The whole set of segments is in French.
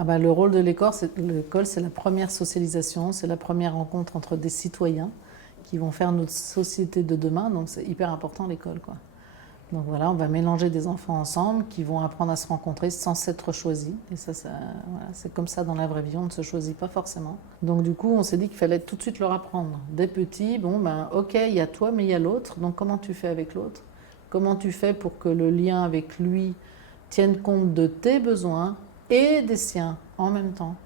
Ah bah, le rôle de l'école, c'est la première socialisation, c'est la première rencontre entre des citoyens qui vont faire notre société de demain, donc c'est hyper important l'école, quoi. Donc voilà, on va mélanger des enfants ensemble qui vont apprendre à se rencontrer sans s'être choisis. Et voilà, c'est comme ça dans la vraie vie, on ne se choisit pas forcément. Donc du coup, on s'est dit qu'il fallait tout de suite leur apprendre. Dès petits, bon ben ok, il y a toi, mais il y a l'autre. Donc comment tu fais avec l'autre? Comment tu fais pour que le lien avec lui tienne compte de tes besoins et des siens en même temps?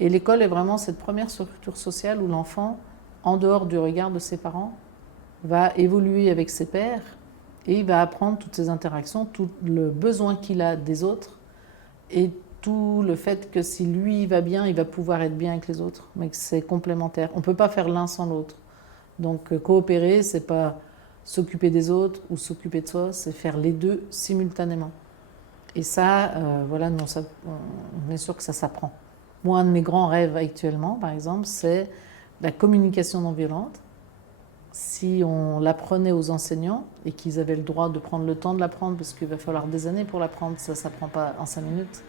Et l'école est vraiment cette première structure sociale où l'enfant, en dehors du regard de ses parents, va évoluer avec ses pairs et il va apprendre toutes ces interactions, tout le besoin qu'il a des autres et tout le fait que si lui va bien, il va pouvoir être bien avec les autres, mais que c'est complémentaire. On ne peut pas faire l'un sans l'autre. Donc coopérer, c'est pas s'occuper des autres ou s'occuper de soi, c'est faire les deux simultanément. Et ça, voilà, non, ça, on est sûr que ça s'apprend. Moi, un de mes grands rêves actuellement, par exemple, c'est la communication non violente. Si on l'apprenait aux enseignants et qu'ils avaient le droit de prendre le temps de l'apprendre, parce qu'il va falloir des années pour l'apprendre, ça ne s'apprend pas en 5 minutes.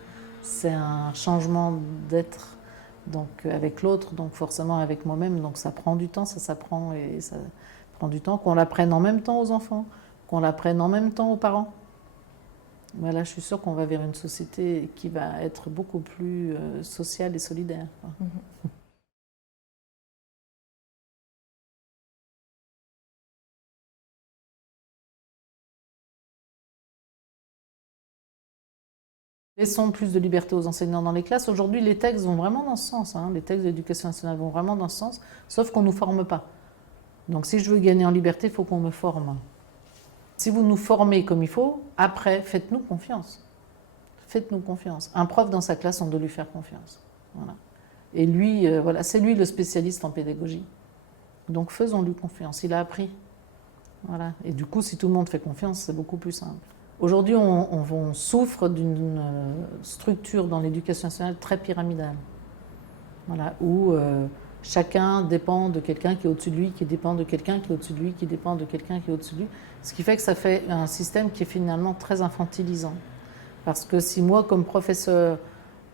C'est un changement d'être donc, avec l'autre, donc forcément avec moi-même. Donc ça prend du temps, ça s'apprend et ça prend du temps. Qu'on l'apprenne en même temps aux enfants, qu'on l'apprenne en même temps aux parents. Voilà, je suis sûre qu'on va vers une société qui va être beaucoup plus sociale et solidaire. Mmh. Laissons plus de liberté aux enseignants dans les classes. Aujourd'hui, les textes vont vraiment dans ce sens. Hein. Les textes de l'éducation nationale vont vraiment dans ce sens, sauf qu'on ne nous forme pas. Donc si je veux gagner en liberté, il faut qu'on me forme. Si vous nous formez comme il faut, après, faites-nous confiance. Faites-nous confiance. Un prof dans sa classe, on doit lui faire confiance. Voilà. Et lui, voilà, c'est lui le spécialiste en pédagogie. Donc faisons-lui confiance. Il a appris. Voilà. Et du coup, si tout le monde fait confiance, c'est beaucoup plus simple. Aujourd'hui, on souffre d'une structure dans l'éducation nationale très pyramidale, voilà, où chacun dépend de quelqu'un qui est au-dessus de lui, qui dépend de quelqu'un qui est au-dessus de lui, qui dépend de quelqu'un qui est au-dessus de lui, ce qui fait que ça fait un système qui est finalement très infantilisant. Parce que si moi, comme professeur,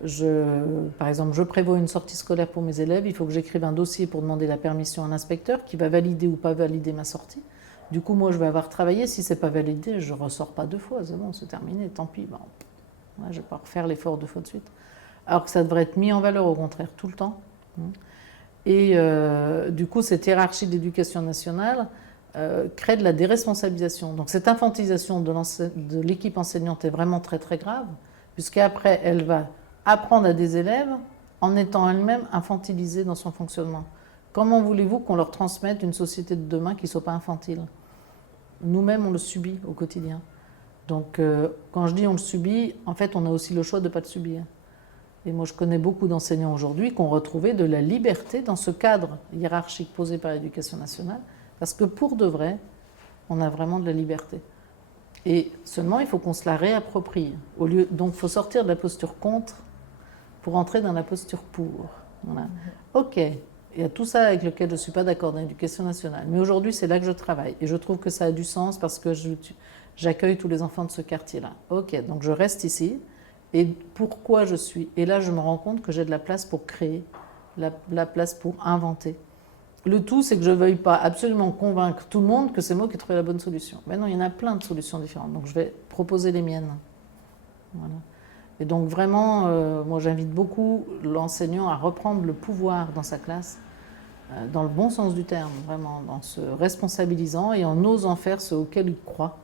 par exemple, je prévois une sortie scolaire pour mes élèves, il faut que j'écrive un dossier pour demander la permission à l'inspecteur qui va valider ou pas valider ma sortie. Du coup, moi, je vais avoir travaillé. Si c'est pas validé, je ne ressors pas 2 fois. C'est bon, c'est terminé, tant pis. Bon, je ne vais pas refaire l'effort 2 fois de suite. Alors que ça devrait être mis en valeur, au contraire, tout le temps. Et du coup, cette hiérarchie d'éducation nationale crée de la déresponsabilisation. Donc cette infantilisation de l'équipe enseignante est vraiment très très grave, puisqu'après, elle va apprendre à des élèves en étant elle-même infantilisée dans son fonctionnement. Comment voulez-vous qu'on leur transmette une société de demain qui ne soit pas infantile? Nous-mêmes, on le subit au quotidien. Donc, quand je dis on le subit, en fait, on a aussi le choix de ne pas le subir. Et moi, je connais beaucoup d'enseignants aujourd'hui qui ont retrouvé de la liberté dans ce cadre hiérarchique posé par l'éducation nationale, parce que pour de vrai, on a vraiment de la liberté. Et seulement, il faut qu'on se la réapproprie. Donc, il faut sortir de la posture contre pour entrer dans la posture pour. Voilà. Ok, il y a tout ça avec lequel je ne suis pas d'accord dans l'éducation nationale. Mais aujourd'hui, c'est là que je travaille. Et je trouve que ça a du sens parce que j'accueille tous les enfants de ce quartier-là. Ok, donc je reste ici. Et pourquoi je suis? Et là, je me rends compte que j'ai de la place pour créer, la place pour inventer. Le tout, c'est que je ne veuille pas absolument convaincre tout le monde que c'est moi qui ai trouvé la bonne solution. Mais non, il y en a plein de solutions différentes. Donc je vais proposer les miennes. Voilà. Et donc vraiment, moi j'invite beaucoup l'enseignant à reprendre le pouvoir dans sa classe, dans le bon sens du terme, vraiment, en se responsabilisant et en osant faire ce auquel il croit.